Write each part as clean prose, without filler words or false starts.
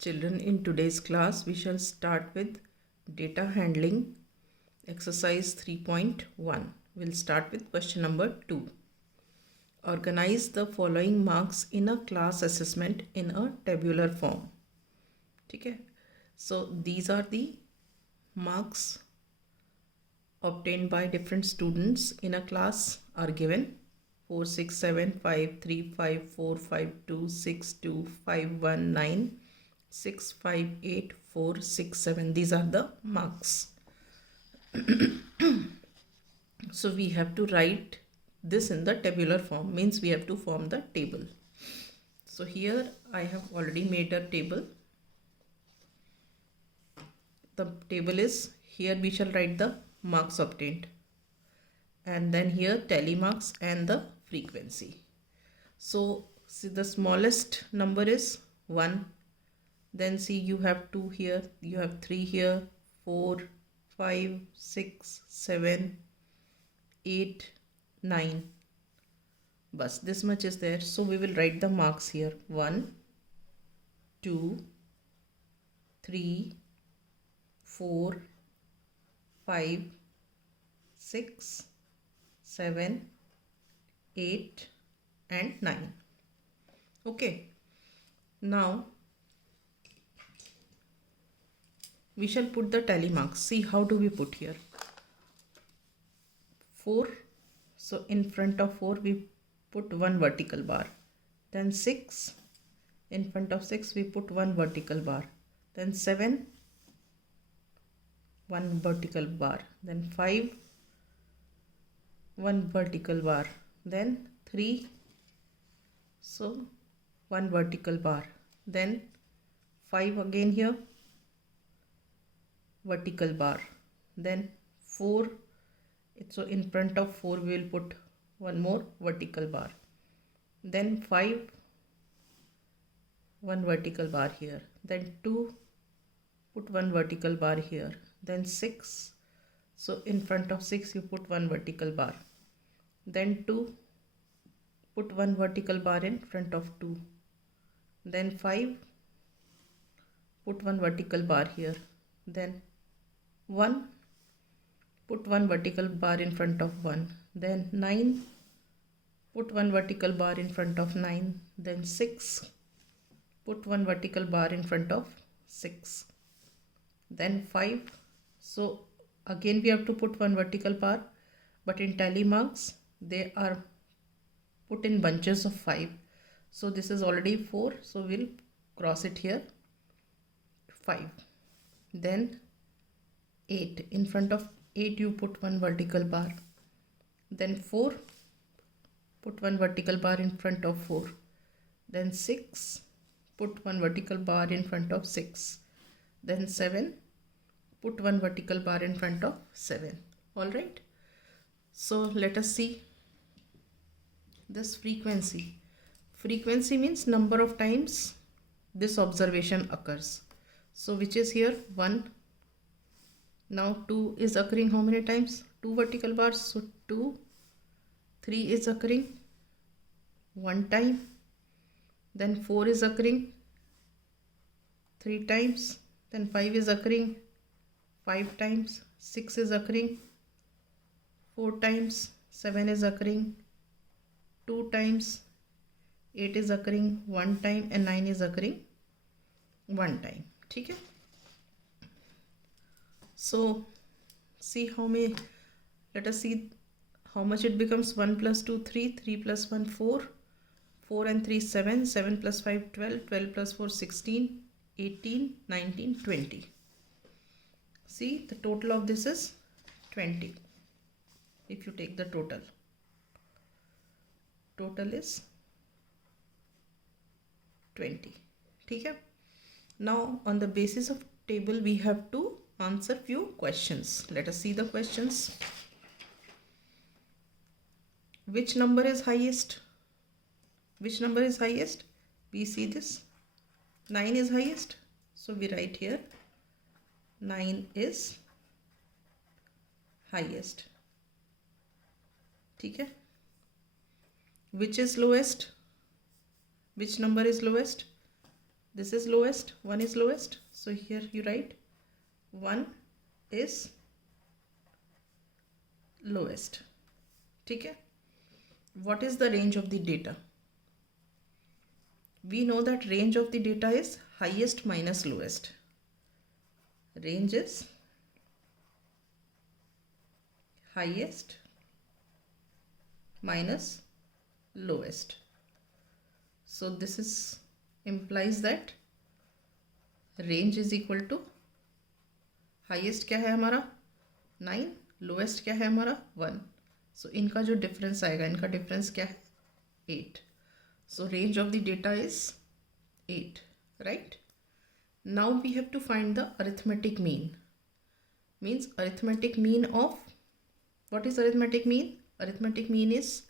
Children, in today's class, we shall start with data handling exercise 3.1. We'll start with question number 2. Organize the following marks in a class assessment in a tabular form. Okay. So these are the marks obtained by different students in a class are given 4, 6, 7, 5, 3, 5, 4, 5, 2, 6, 2, 5, 1, 9, 6, 5, 8, 4, 6, 7. These are the marks. So we have to write this in the tabular form, means we have to form the table. So here I have already made a table. The table is, here we shall write the marks obtained, and then here tally marks and the frequency. So see, the smallest number is 1. Then see, you have 2 here, you have 3 here, 4, 5, 6, 7, 8, 9. Bas, this much is there. So we will write the marks here. 1, 2, 3, 4, 5, 6, 7, 8 and 9. Okay. Now we shall put the tally marks. See, how do we put here? 4. So in front of 4 we put one vertical bar. Then 6. In front of 6 we put one vertical bar. Then 7. One vertical bar. Then 5. One vertical bar. Then 3. So one vertical bar. Then 5 again here, vertical bar. Then 4. So in front of 4 we will put one more vertical bar. Then 5, one vertical bar here. Then 2, put one vertical bar here. Then 6. So in front of 6 you put one vertical bar. Then 2, put one vertical bar in front of 2. Then 5, put one vertical bar here. Then 1, put one vertical bar in front of 1. Then 9, put one vertical bar in front of 9. Then 6, put one vertical bar in front of 6. Then 5. So again we have to put one vertical bar, but in tally marks they are put in bunches of 5. So this is already 4, so we'll cross it here. 5. Then 8. In front of 8 you put one vertical bar. Then 4, put one vertical bar in front of 4. Then 6, put one vertical bar in front of 6. Then 7, put one vertical bar in front of 7. Alright. So let us see this frequency. Frequency means number of times this observation occurs. So which is here 1. Now 2 is occurring how many times? 2 vertical bars. So 2. 3 is occurring 1 time. Then 4 is occurring 3 times. Then 5 is occurring 5 times. 6 is occurring 4 times. 7 is occurring 2 times. 8 is occurring 1 time. And 9 is occurring 1 time. Okay? So see how many, let us see how much it becomes. 1 plus 2, 3, 3 plus 1, 4, 4 and 3, 7, 7 plus 5, 12, 12 plus 4, 16, 18, 19, 20. See, the total of this is 20. If you take the total is 20. Okay? Now on the basis of table we have to answer few questions. Let us see the questions. Which number is highest? Which number is highest? We see this. 9 is highest. So we write here 9 is highest. Okay? Which is lowest? Which number is lowest? This is lowest, 1 is lowest. So here you write 1 is lowest. ठीक है. What is the range of the data? We know that range of the data is highest minus lowest. Range is highest minus lowest. So this is implies that range is equal to highest क्या है हमारा 9, lowest क्या है हमारा 1. So इनका जो difference आएगा, इनका difference क्या है 8. So range of the data is 8, right? Now we have to find the arithmetic mean. Means arithmetic mean of, what is arithmetic mean? Arithmetic mean is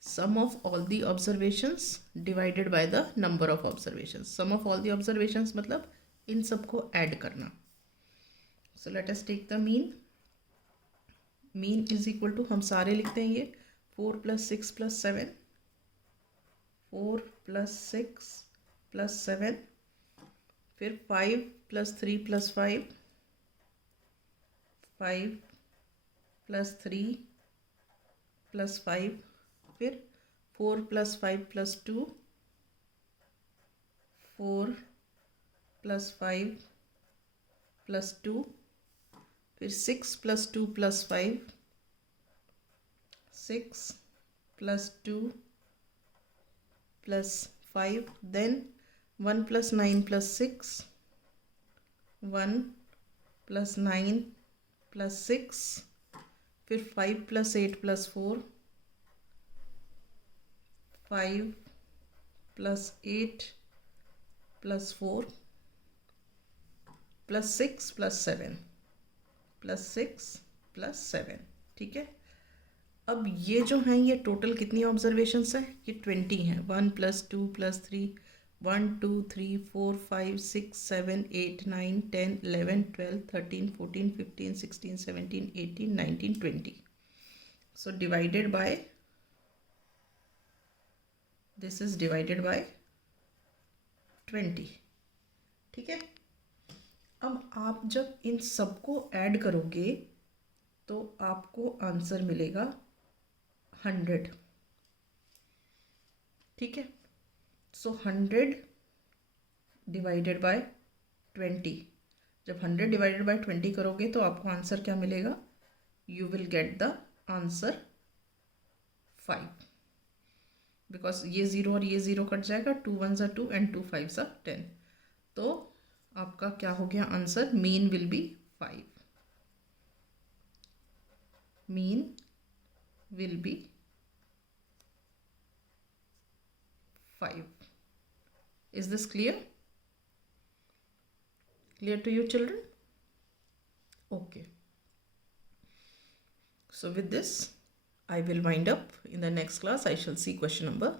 sum of all the observations divided by the number of observations. Sum of all the observations मतलब इन सबको add करना. So let us take the mean. Mean is equal to, हम सारे लिखते हैं ये 4 plus 6 plus 7. 4 plus 6 plus 7, फिर 5 plus 3 plus 5, 5 plus 3 plus 5, फिर 4 plus 5 plus 2, 4 plus 5 plus 2, फिर 6 plus 2 plus 5, 6 plus 2 plus 5, then 1 plus 9 plus 6, 1 plus 9 plus 6, फिर 5 plus 8 plus 4, 5 plus 8 plus 4 plus 6 plus 7 plus 6 plus 7. ठीक है. अब ये जो हैं ये टोटल कितनी ऑब्जर्वेशंस है, ये 20 हैं. 1 plus 2 plus 3, 1 2 3 4 5 6 7 8 9 10 11 12 13 14 15 16 17 18 19 20. So divided by, this is divided by 20. ठीक है. अब आप जब इन सबको ऐड करोगे तो आपको आंसर मिलेगा 100. ठीक है. सो 100 डिवाइडेड बाय 20. जब 100 डिवाइडेड बाय 20 करोगे तो आपको आंसर क्या मिलेगा, you will get the answer 5. Because ये 0 और ये 0 कट जाएगा, 2 1s are 2 and 2 5s are 10. तो आपका क्या हो गया answer, mean will be 5. Mean will be 5. Is this clear? Clear to you children? Okay. So with this I will wind up. In the next class I shall see question number